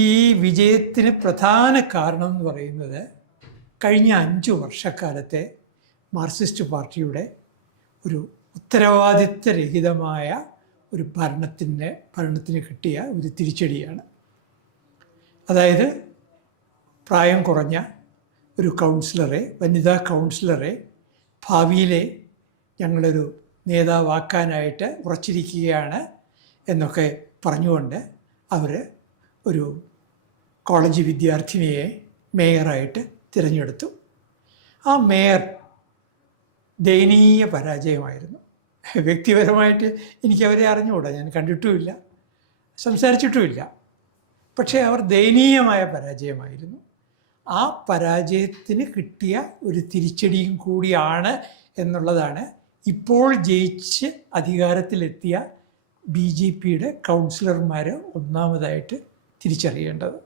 ഈ വിജയത്തിന് പ്രധാന കാരണം എന്ന് പറയുന്നത് കഴിഞ്ഞ 5 വർഷക്കാലത്തെ മാർക്സിസ്റ്റ് പാർട്ടിയുടെ ഒരു ഉത്തരവാദിത്വരഹിതമായ ഒരു ഭരണത്തിന് കിട്ടിയ ഒരു തിരിച്ചടിയാണ്. അതായത് പ്രായം കുറഞ്ഞ ഒരു വനിതാ കൗൺസിലറെ ഭാവിയിലെ ഞങ്ങളൊരു നേതാവാക്കാനായിട്ട് ഉറച്ചിരിക്കുകയാണ് എന്നൊക്കെ പറഞ്ഞുകൊണ്ട് അവർ ഒരു കോളേജ് വിദ്യാർത്ഥിനിയെ മേയറായിട്ട് തിരഞ്ഞെടുത്തു. ആ മേയർ ദയനീയ പരാജയമായിരുന്നു. വ്യക്തിപരമായിട്ട് എനിക്കവരെ അറിഞ്ഞുകൂടാ, ഞാൻ കണ്ടിട്ടുമില്ല, സംസാരിച്ചിട്ടുമില്ല. പക്ഷേ അവർ ദയനീയമായ പരാജയമായിരുന്നു. ആ പരാജയത്തിന് കിട്ടിയ ഒരു തിരിച്ചടിയും കൂടിയാണ് എന്നുള്ളതാണ് ഇപ്പോൾ ജയിച്ച് അധികാരത്തിലെത്തിയ BJPയുടെ കൗൺസിലർമാർ ഒന്നാമതായിട്ട് തിരിച്ചറിയേണ്ടത്.